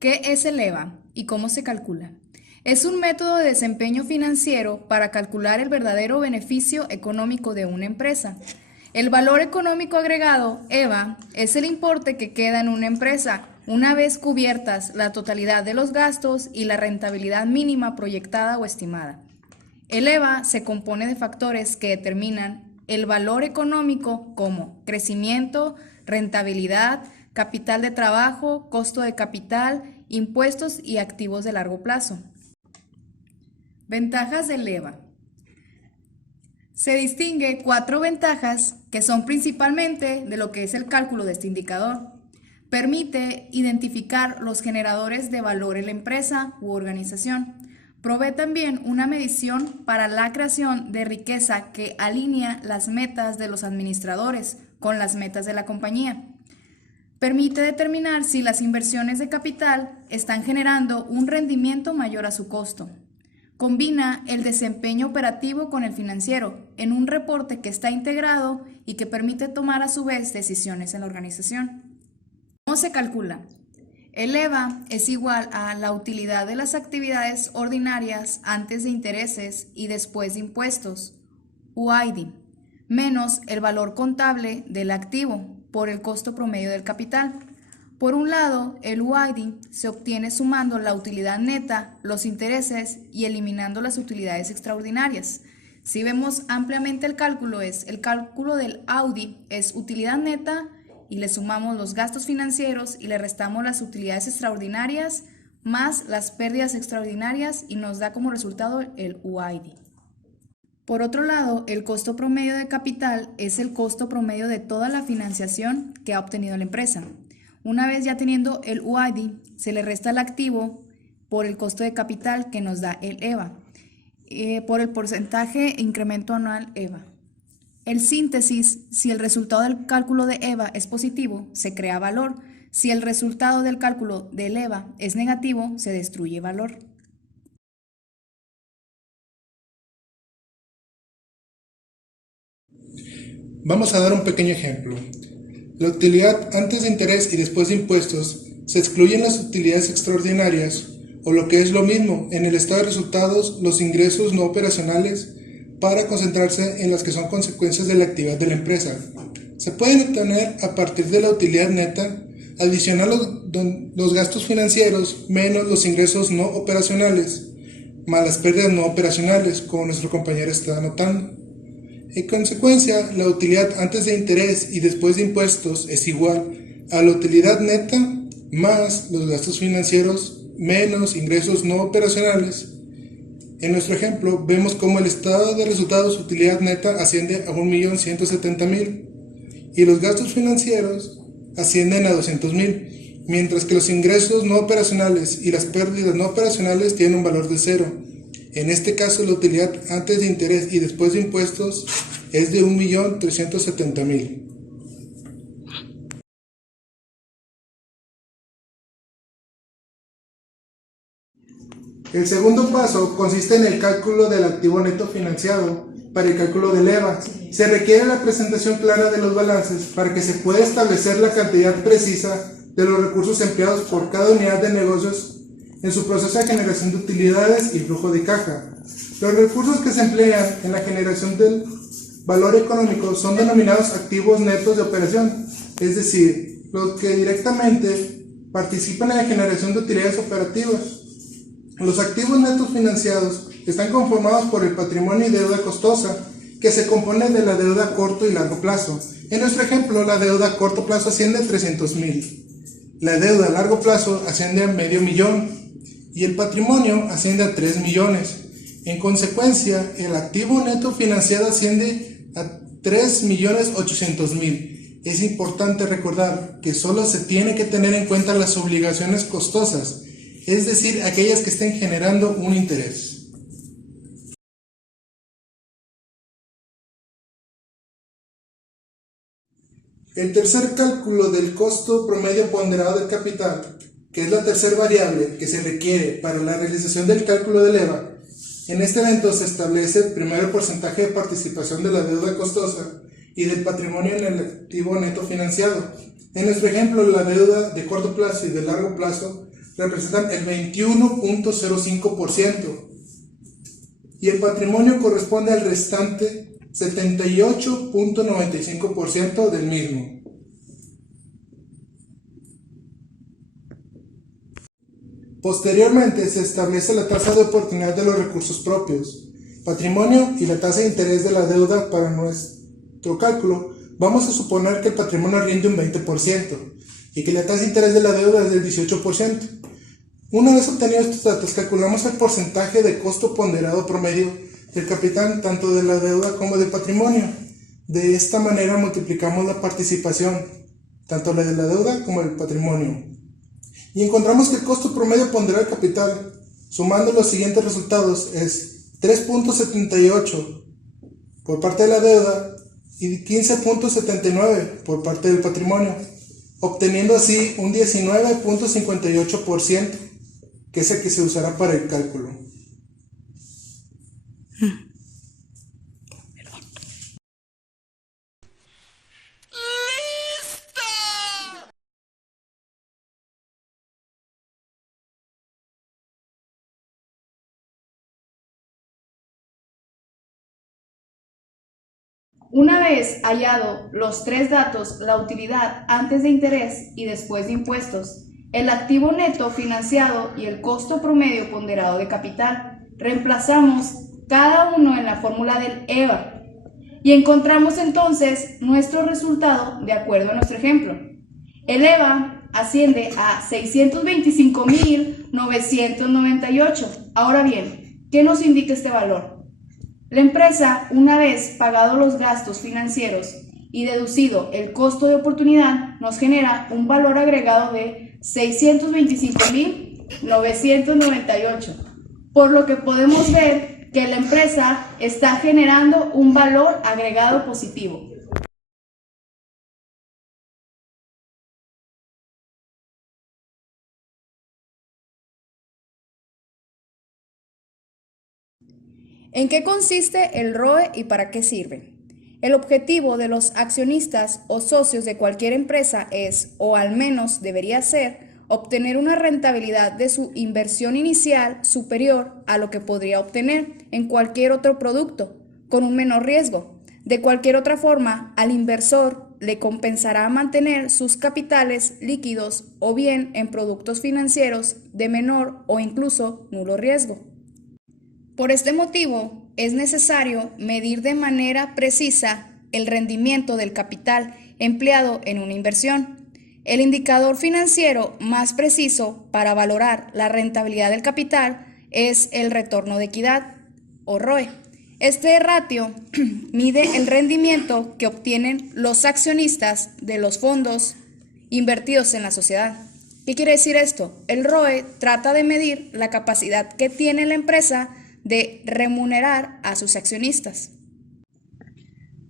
¿Qué es el EVA y cómo se calcula? Es un método de desempeño financiero para calcular el verdadero beneficio económico de una empresa. El valor económico agregado, EVA, es el importe que queda en una empresa una vez cubiertas la totalidad de los gastos y la rentabilidad mínima proyectada o estimada. El EVA se compone de factores que determinan el valor económico como crecimiento, rentabilidad, capital de trabajo, costo de capital, impuestos y activos de largo plazo. Ventajas del EVA. Se distingue 4 ventajas que son principalmente de lo que es el cálculo de este indicador. Permite identificar los generadores de valor en la empresa u organización. Provee también una medición para la creación de riqueza que alinea las metas de los administradores con las metas de la compañía. Permite determinar si las inversiones de capital están generando un rendimiento mayor a su costo. Combina el desempeño operativo con el financiero en un reporte que está integrado y que permite tomar a su vez decisiones en la organización. ¿Cómo se calcula? El EVA es igual a la utilidad de las actividades ordinarias antes de intereses y después de impuestos, UID, menos el valor contable del activo por el costo promedio del capital. Por un lado, el UID se obtiene sumando la utilidad neta, los intereses y eliminando las utilidades extraordinarias. Si vemos ampliamente el cálculo, el cálculo del AUDI es utilidad neta y le sumamos los gastos financieros y le restamos las utilidades extraordinarias más las pérdidas extraordinarias y nos da como resultado el UID. Por otro lado, el costo promedio de capital es el costo promedio de toda la financiación que ha obtenido la empresa. Una vez ya teniendo el UID, se le resta el activo por el costo de capital que nos da el EVA, por el porcentaje incremento anual EVA. El síntesis, si el resultado del cálculo de EVA es positivo, se crea valor. Si el resultado del cálculo del EVA es negativo, se destruye valor. Vamos a dar un pequeño ejemplo. La utilidad antes de interés y después de impuestos se excluyen las utilidades extraordinarias, o lo que es lo mismo, en el estado de resultados, los ingresos no operacionales, para concentrarse en las que son consecuencias de la actividad de la empresa. Se pueden obtener a partir de la utilidad neta, adicionar los gastos financieros menos los ingresos no operacionales, más las pérdidas no operacionales, como nuestro compañero está anotando. En consecuencia, la utilidad antes de interés y después de impuestos es igual a la utilidad neta más los gastos financieros menos ingresos no operacionales. En nuestro ejemplo, vemos cómo el estado de resultados utilidad neta asciende a 1.170.000 y los gastos financieros ascienden a 200.000, mientras que los ingresos no operacionales y las pérdidas no operacionales tienen un valor de 0. En este caso, la utilidad antes de interés y después de impuestos es de 1.370.000. El segundo paso consiste en el cálculo del activo neto financiado. Para el cálculo del EVA, se requiere la presentación clara de los balances para que se pueda establecer la cantidad precisa de los recursos empleados por cada unidad de negocios en su proceso de generación de utilidades y flujo de caja. Los recursos que se emplean en la generación del valor económico son denominados activos netos de operación, es decir, los que directamente participan en la generación de utilidades operativas. Los activos netos financiados están conformados por el patrimonio y deuda costosa, que se compone de la deuda a corto y largo plazo. En nuestro ejemplo, la deuda a corto plazo asciende a 300.000, la deuda a largo plazo asciende a $500,000 y el patrimonio asciende a 3 millones. En consecuencia, el activo neto financiado asciende a 3.800.000. Es importante recordar que solo se tiene que tener en cuenta las obligaciones costosas, es decir, aquellas que estén generando un interés. El tercer cálculo del costo promedio ponderado del capital, que es la tercera variable que se requiere para la realización del cálculo del EVA, en este evento se establece primero el porcentaje de participación de la deuda costosa y del patrimonio en el activo neto financiado. En nuestro ejemplo, la deuda de corto plazo y de largo plazo representan el 21.05% y el patrimonio corresponde al restante 78.95% del mismo. Posteriormente se establece la tasa de oportunidad de los recursos propios, patrimonio y la tasa de interés de la deuda. Para nuestro cálculo, vamos a suponer que el patrimonio rinde un 20% y que la tasa de interés de la deuda es del 18%. Una vez obtenidos estos datos, calculamos el porcentaje de costo ponderado promedio del capital, tanto de la deuda como del patrimonio. De esta manera multiplicamos la participación, tanto la de la deuda como del patrimonio. Y encontramos que el costo promedio ponderado del capital, sumando los siguientes resultados, es 3.78 por parte de la deuda y 15.79 por parte del patrimonio, obteniendo así un 19.58%, que es el que se usará para el cálculo. Una vez hallado los tres datos, la utilidad antes de interés y después de impuestos, el activo neto financiado y el costo promedio ponderado de capital, reemplazamos cada uno en la fórmula del EVA y encontramos entonces nuestro resultado de acuerdo a nuestro ejemplo. El EVA asciende a 625.998. Ahora bien, ¿qué nos indica este valor? La empresa, una vez pagados los gastos financieros y deducido el costo de oportunidad, nos genera un valor agregado de 625.998, por lo que podemos ver que la empresa está generando un valor agregado positivo. ¿En qué consiste el ROE y para qué sirve? El objetivo de los accionistas o socios de cualquier empresa es, o al menos debería ser, obtener una rentabilidad de su inversión inicial superior a lo que podría obtener en cualquier otro producto, con un menor riesgo. De cualquier otra forma, al inversor le compensará mantener sus capitales líquidos o bien en productos financieros de menor o incluso nulo riesgo. Por este motivo, es necesario medir de manera precisa el rendimiento del capital empleado en una inversión. El indicador financiero más preciso para valorar la rentabilidad del capital es el retorno de equidad, o ROE. Este ratio mide el rendimiento que obtienen los accionistas de los fondos invertidos en la sociedad. ¿Qué quiere decir esto? El ROE trata de medir la capacidad que tiene la empresa de remunerar a sus accionistas.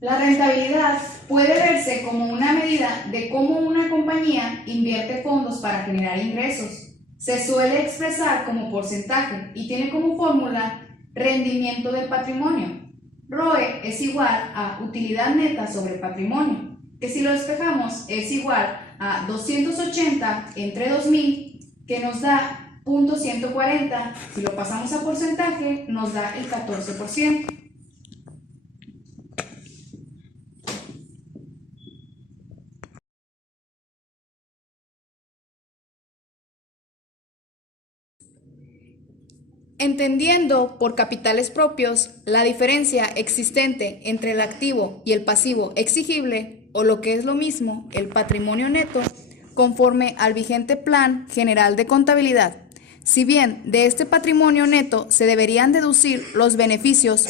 La rentabilidad puede verse como una medida de cómo una compañía invierte fondos para generar ingresos. Se suele expresar como porcentaje y tiene como fórmula rendimiento del patrimonio. ROE es igual a utilidad neta sobre patrimonio, que si lo despejamos es igual a 280 entre 2000, que nos da 0.140, si lo pasamos a porcentaje, nos da el 14%. Entendiendo por capitales propios la diferencia existente entre el activo y el pasivo exigible, o lo que es lo mismo, el patrimonio neto, conforme al vigente Plan General de Contabilidad. Si bien de este patrimonio neto se deberían deducir los beneficios,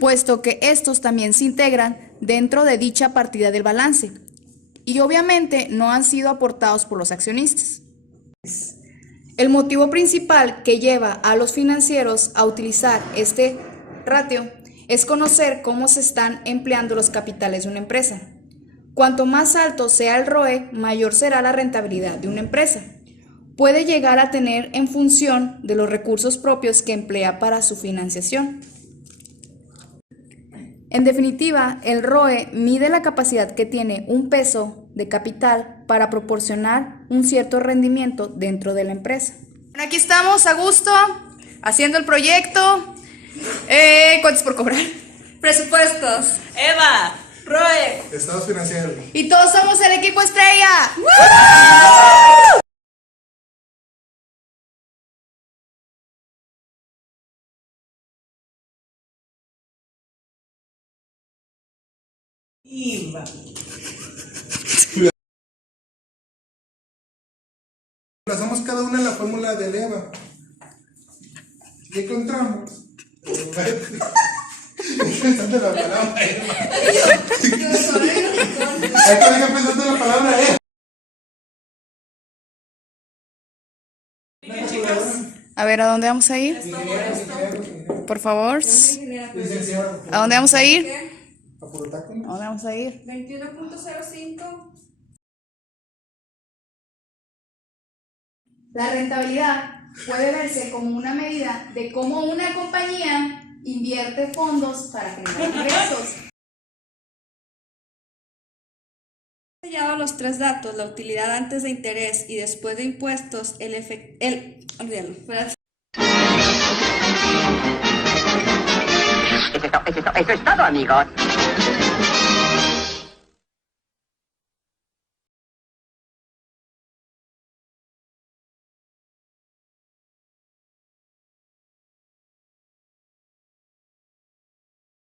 puesto que estos también se integran dentro de dicha partida del balance, y obviamente no han sido aportados por los accionistas. El motivo principal que lleva a los financieros a utilizar este ratio es conocer cómo se están empleando los capitales de una empresa. Cuanto más alto sea el ROE, mayor será la rentabilidad de una empresa. Puede llegar a tener en función de los recursos propios que emplea para su financiación. En definitiva, el ROE mide la capacidad que tiene un peso de capital para proporcionar un cierto rendimiento dentro de la empresa. Aquí estamos a gusto, haciendo el proyecto. ¿Cuántos por cobrar? Presupuestos. Eva, Roe. Estados financieros. Y todos somos el equipo estrella. Iva. Trazamos cada una la fórmula de EVA. ¿Qué encontramos? Pensando en la palabra EVA. Hay que dejar pensando en la palabra EVA. A ver, ¿a dónde vamos a ir? Por favor. Licenciado. ¿A dónde vamos a ir? ¿A Purotaco? ¿A dónde vamos a ir? 21.05. La rentabilidad puede verse como una medida de cómo una compañía invierte fondos para generar ingresos. Sellado los tres datos, la utilidad antes de interés y después de impuestos, olvídalo. Eso es todo, amigos.